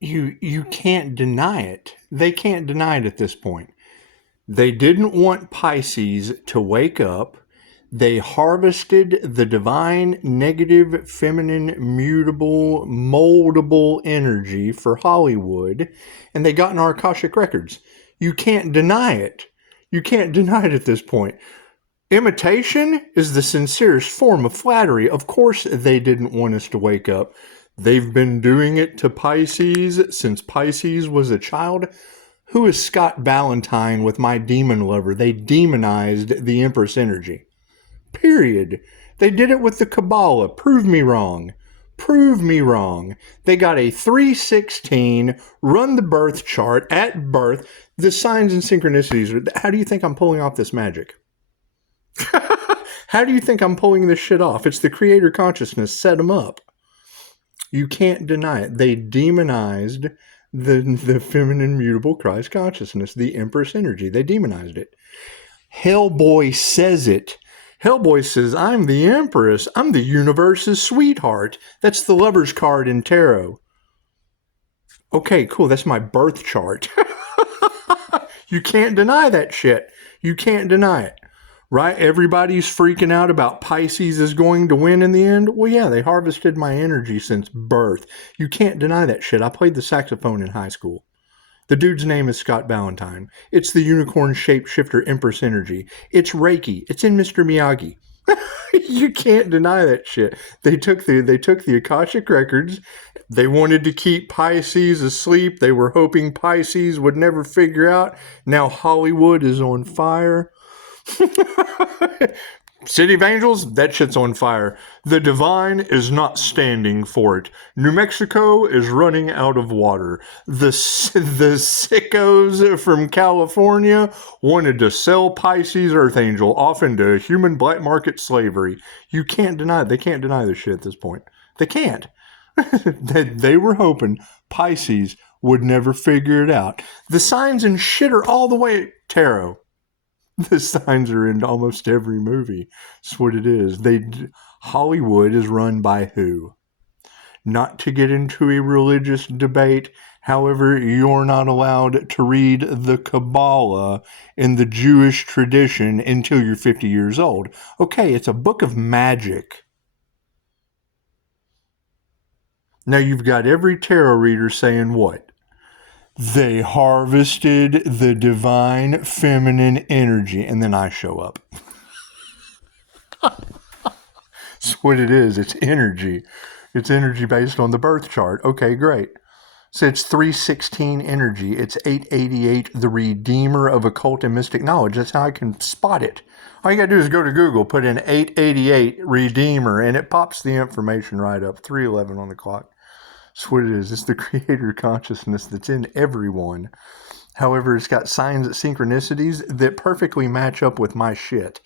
You can't deny it. They can't deny it at this point. They didn't want Pisces to wake up. They harvested the divine, negative, feminine, mutable, moldable energy for Hollywood, and they got in our Akashic records. You can't deny it. You can't deny it at this point. Imitation is the sincerest form of flattery. Of course, they didn't want us to wake up. They've been doing it to Pisces since Pisces was a child. Who is Scott Ballantyne with My Demon Lover? They demonized the Empress energy. Period. They did it with the Kabbalah. Prove me wrong. Prove me wrong. They got a 316, run the birth chart at birth. The signs and synchronicities. How do you think I'm pulling off this magic? How do you think I'm pulling this shit off? It's the creator consciousness. Set them up. You can't deny it. They demonized the feminine mutable Christ consciousness, the Empress energy. They demonized it. Hellboy says it. Hellboy says, I'm the Empress. I'm the universe's sweetheart. That's the lover's card in tarot. Okay, cool. That's my birth chart. You can't deny that shit. You can't deny it. Right? Everybody's freaking out about Pisces is going to win in the end. Well, yeah, they harvested my energy since birth. You can't deny that shit. I played the saxophone in high school. The dude's name is Scott Ballantyne. It's the unicorn shapeshifter Empress energy. It's Reiki. It's in Mr. Miyagi. You can't deny that shit. They took the Akashic records. They wanted to keep Pisces asleep. They were hoping Pisces would never figure out. Now Hollywood is on fire. City of Angels, that shit's on fire. The divine is not standing for it. New Mexico is running out of water. The sickos from California wanted to sell Pisces Earth Angel off into human black market slavery. You can't deny it. They can't deny this shit at this point. They can't. They were hoping Pisces would never figure it out. The signs and shit are all the way tarot. The signs are in almost every movie. That's what it is. Hollywood is run by who? Not to get into a religious debate. However, you're not allowed to read the Kabbalah in the Jewish tradition until you're 50 years old. Okay, it's a book of magic. Now you've got every tarot reader saying what? They harvested the divine feminine energy, and then I show up. That's what it is. It's energy. It's energy based on the birth chart. Okay, great. So it's 316 energy. It's 888, the Redeemer of Occult and Mystic Knowledge. That's how I can spot it. All you got to do is go to Google, put in 888 Redeemer, and it pops the information right up. 311 on the clock. That's what it is. It's the creator consciousness that's in everyone. However, it's got signs, synchronicities that perfectly match up with my shit.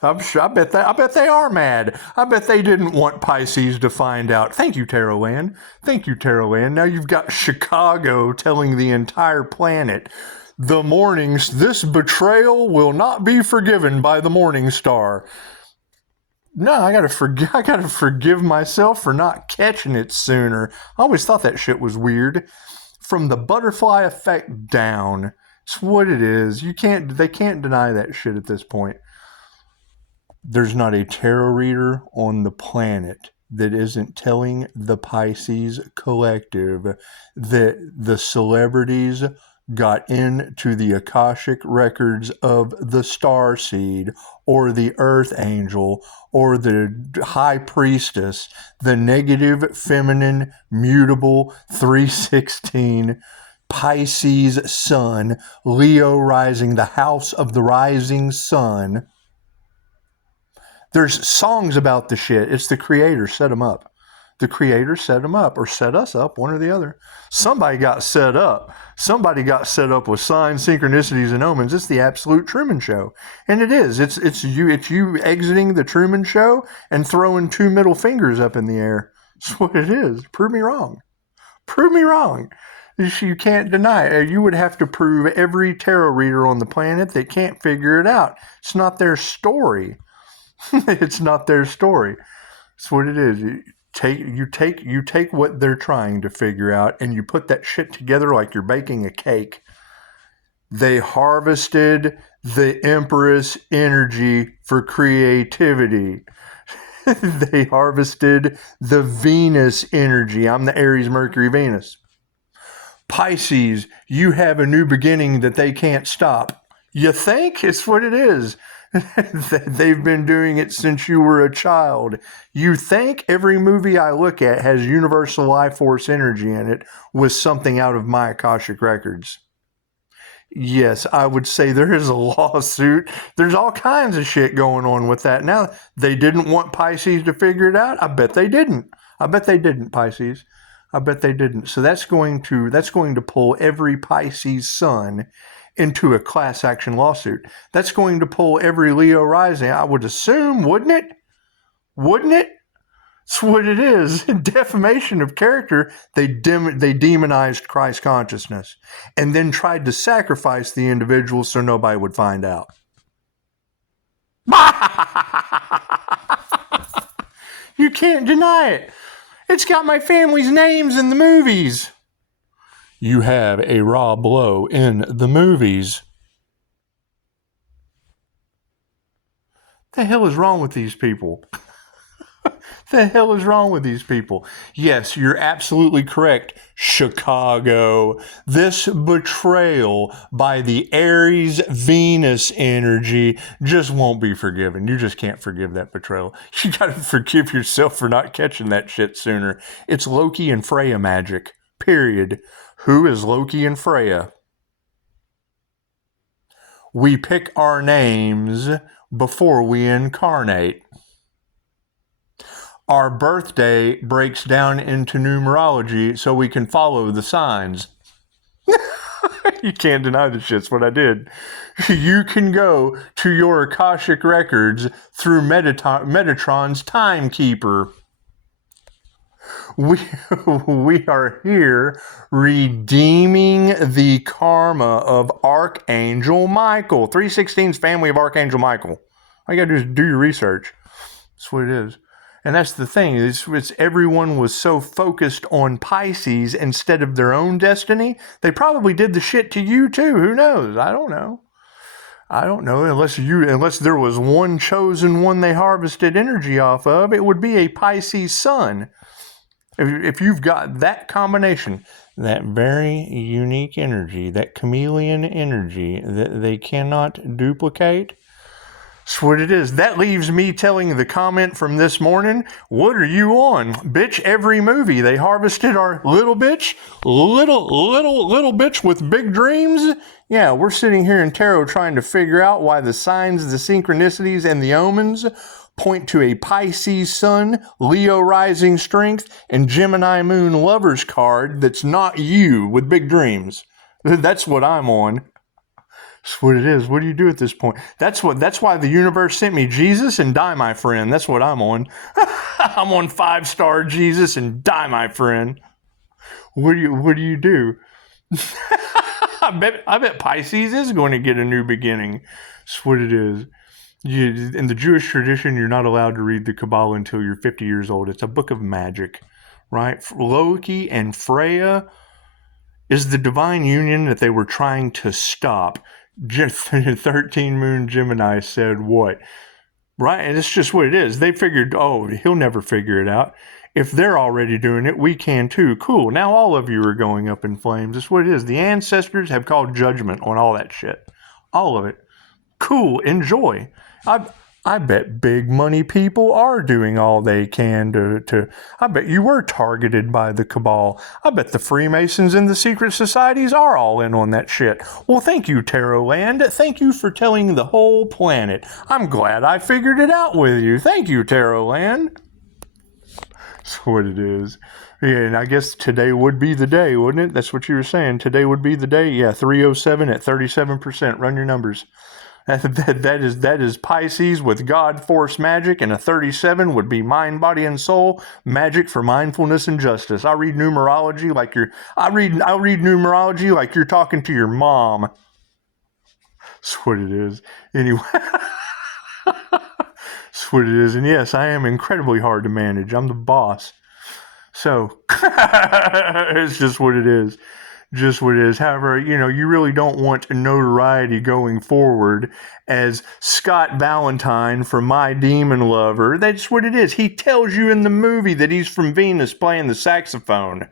I'm sure. I bet they are mad. I bet they didn't want Pisces to find out. Thank you, Tarotland. Thank you, Tarotland. Now you've got Chicago telling the entire planet, the Mournings, this betrayal will not be forgiven by the Morning Star. No, I gotta forgive myself for not catching it sooner. I always thought that shit was weird. From the butterfly effect down, it's what it is. They can't deny that shit at this point. There's not a tarot reader on the planet that isn't telling the Pisces collective that the celebrities got into the Akashic records of the starseed or the earth angel or the high priestess, the negative, feminine, mutable 316 Pisces sun, Leo rising, the house of the rising sun. There's songs about the shit. It's the creator set them up. The creator set them up or set us up, one or the other. Somebody got set up. Somebody got set up with signs, synchronicities, and omens. It's the absolute Truman Show. And it is. It's you exiting the Truman Show and throwing two middle fingers up in the air. That's what it is. Prove me wrong. Prove me wrong. You can't deny it. You would have to prove every tarot reader on the planet that can't figure it out. It's not their story. It's not their story. That's what it is. You take what they're trying to figure out and you put that shit together like you're baking a cake. They harvested the Empress energy for creativity. They harvested the Venus energy. I'm the Aries, Mercury, Venus. Pisces, you have a new beginning that they can't stop. You think? It's what it is. They've been doing it since you were a child. You think? Every movie I look at has universal life force energy in it with something out of my Akashic records. Yes, I would say there is a lawsuit. There's all kinds of shit going on with that. Now, they didn't want Pisces to figure it out. I bet they didn't. I bet they didn't, Pisces. I bet they didn't. So that's going to pull every Pisces sun into a class action lawsuit. That's going to pull every Leo rising, I would assume, wouldn't it? Wouldn't it? That's what it is. Defamation of character. They demonized Christ consciousness and then tried to sacrifice the individual so nobody would find out. You can't deny it. It's got my family's names in the movies. You have a Rob Lowe in the movies. The hell is wrong with these people? The hell is wrong with these people? Yes, you're absolutely correct, Chicago. This betrayal by the Aries Venus energy just won't be forgiven. You just can't forgive that betrayal. You gotta forgive yourself for not catching that shit sooner. It's Loki and Freya magic. Period. Who is Loki and Freya? We pick our names before we incarnate. Our birthday breaks down into numerology so we can follow the signs. You can't deny the shit's what I did. You can go to your Akashic records through Metatron's Timekeeper. We are here redeeming the karma of Archangel Michael. 316's family of Archangel Michael. All you gotta do is do your research. That's what it is. And that's the thing, it's everyone was so focused on Pisces instead of their own destiny. They probably did the shit to you too. Who knows? I don't know. Unless there was one chosen one they harvested energy off of, it would be a Pisces sun. If you've got that combination, that very unique energy, that chameleon energy that they cannot duplicate, that's what it is. That leaves me telling the comment from this morning, what are you on? Bitch, every movie they harvested our little bitch, little bitch with big dreams. Yeah, we're sitting here in tarot trying to figure out why the signs, the synchronicities, and the omens point to a Pisces sun, Leo rising strength, and Gemini moon lovers card that's not you with big dreams. That's what I'm on. That's what it is. What do you do at this point? That's why the universe sent me Jesus and die, my friend. That's what I'm on. I'm on 5-star Jesus and die, my friend. What do you do? I bet Pisces is going to get a new beginning. That's what it is. In the Jewish tradition, you're not allowed to read the Kabbalah until you're 50 years old. It's a book of magic, right? Loki and Freya is the divine union that they were trying to stop. 13 moon Gemini said what? Right? And it's just what it is. They figured, oh, he'll never figure it out. If they're already doing it, we can too. Cool. Now all of you are going up in flames. That's what it is. The ancestors have called judgment on all that shit. All of it. Cool. Enjoy. I bet big money people are doing all they can to I bet you were targeted by the cabal. I bet the Freemasons and the secret societies are all in on that shit. Well, thank you, Tarot Land. Thank you for telling the whole planet. I'm glad I figured it out with you. Thank you, Tarot Land. That's what it is. Yeah, and I guess today would be the day, wouldn't it? That's what you were saying. Today would be the day. Yeah, 307 at 37%. Run your numbers. That is Pisces with God Force magic, and a 37 would be mind, body, and soul magic for mindfulness and justice. I read numerology like you're talking to your mom. That's what it is. Anyway, that's what it is. And yes, I am incredibly hard to manage. I'm the boss. So it's just what it is. Just what it is. However, you really don't want notoriety going forward as Scott Valentine from My Demon Lover. That's what it is. He tells you in the movie that he's from Venus playing the saxophone.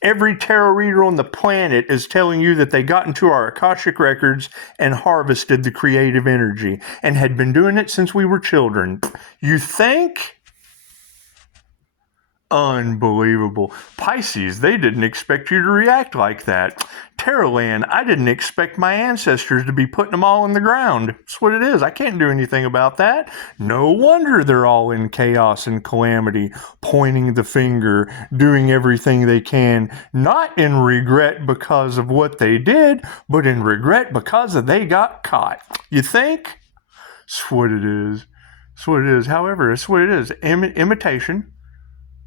Every tarot reader on the planet is telling you that they got into our Akashic records and harvested the creative energy and had been doing it since we were children. You think? Unbelievable. Pisces, they didn't expect you to react like that. Tarotland, I didn't expect my ancestors to be putting them all in the ground. That's what it is. I can't do anything about that. No wonder they're all in chaos and calamity, pointing the finger, doing everything they can, not in regret because of what they did, but in regret because they got caught. You think? That's what it is. That's what it is. However, it's what it is. Imitation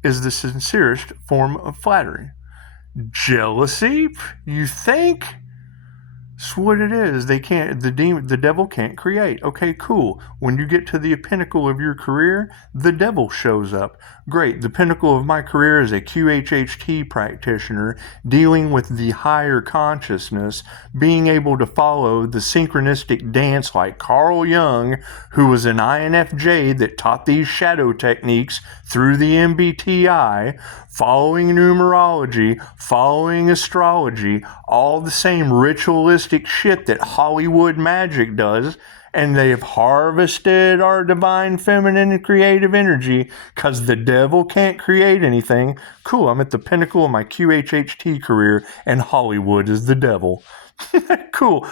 is the sincerest form of flattery. Jealousy, you think? That's what it is. The devil can't create. Okay, cool. When you get to the pinnacle of your career, the devil shows up. Great. The pinnacle of my career is a QHHT practitioner dealing with the higher consciousness, being able to follow the synchronistic dance like Carl Jung, who was an INFJ that taught these shadow techniques through the MBTI, following numerology, following astrology, all the same ritualistic shit that Hollywood magic does, and they have harvested our divine feminine and creative energy because the devil can't create anything. Cool, I'm at the pinnacle of my QHHT career, and Hollywood is the devil. Cool.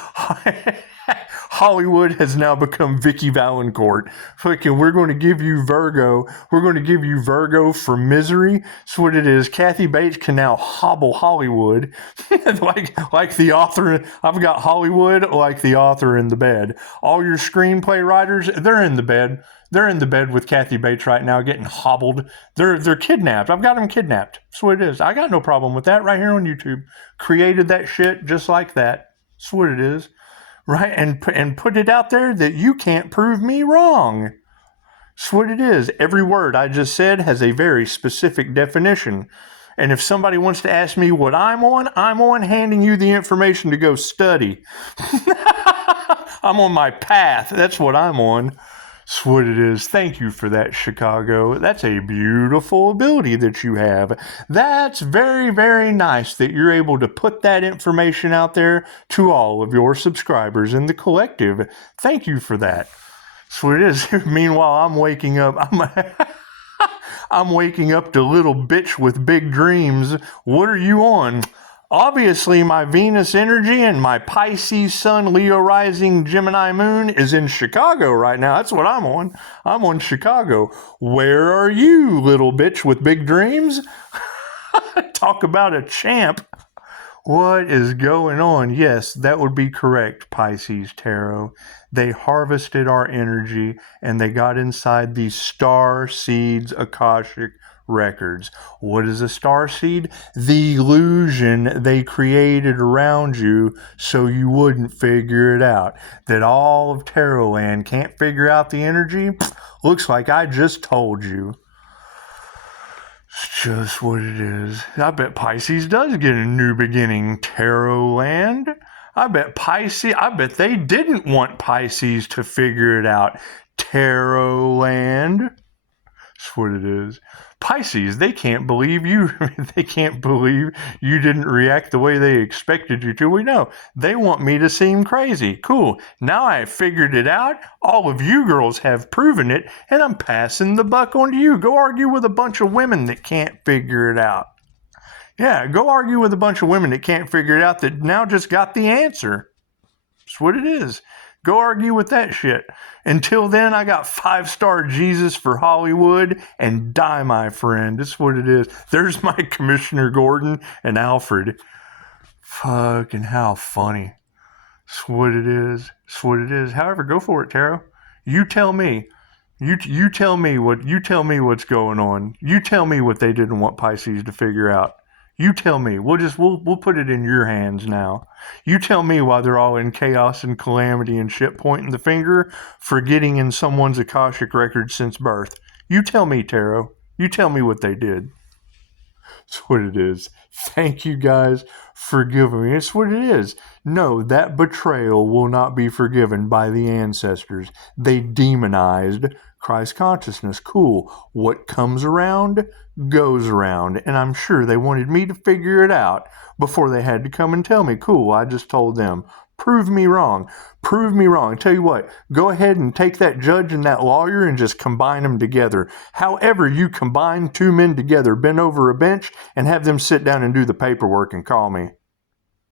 Hollywood has now become Vicky Valancourt. Fucking, we're going to give you Virgo. We're going to give you Virgo for misery. That's what it is. Kathy Bates can now hobble Hollywood. like the author. I've got Hollywood like the author in the bed. All your screenplay writers, they're in the bed. They're in the bed with Kathy Bates right now getting hobbled. They're kidnapped. I've got them kidnapped. That's what it is. I got no problem with that right here on YouTube. Created that shit just like that. That's what it is. Right? And put it out there that you can't prove me wrong. That's what it is. Every word I just said has a very specific definition. And if somebody wants to ask me what I'm on handing you the information to go study. I'm on my path. That's what I'm on. That's what it is. Thank you for that, Chicago. That's a beautiful ability that you have. That's very, very nice that you're able to put that information out there to all of your subscribers in the collective. Thank you for that. That's what it is. Meanwhile, I'm waking up. I'm waking up to little bitch with big dreams. What are you on? Obviously, my Venus energy and my Pisces Sun, Leo rising, Gemini moon is in Chicago right now. That's what I'm on. I'm on Chicago. Where are you, little bitch with big dreams? Talk about a champ. What is going on? Yes, that would be correct, Pisces Tarot. They harvested our energy and they got inside these star seeds Akashic records. What is a star seed? The illusion they created around you so you wouldn't figure it out. That all of Tarotland can't figure out the energy? Looks like I just told you. It's just what it is. I bet Pisces does get a new beginning. Tarotland? I bet they didn't want Pisces to figure it out. Tarotland? That's what it is. Pisces, they can't believe you. They can't believe you didn't react the way they expected you to. We know. They want me to seem crazy. Cool. Now I figured it out. All of you girls have proven it, and I'm passing the buck on to you. Go argue with a bunch of women that can't figure it out. Yeah, go argue with a bunch of women that can't figure it out that now just got the answer. That's what it is. Go argue with that shit. Until then, I got 5-star Jesus for Hollywood and die, my friend. That's what it is. There's my Commissioner Gordon and Alfred. Fucking how funny. That's what it is. That's what it is. However, go for it, Tarot. You tell me. You tell me what's going on. You tell me what they didn't want Pisces to figure out. You tell me. We'll put it in your hands now. You tell me why they're all in chaos and calamity and shit, pointing the finger for getting in someone's Akashic record since birth. You tell me, Tarot. You tell me what they did. what it is. Thank you guys for giving me. It's what it is. No, that betrayal will not be forgiven by the ancestors. They demonized Christ consciousness. Cool. What comes around goes around. And I'm sure they wanted me to figure it out before they had to come and tell me. Cool, I just told them. Prove me wrong. Prove me wrong. Tell you what, go ahead and take that judge and that lawyer and just combine them together. However you combine two men together, bend over a bench and have them sit down and do the paperwork and call me.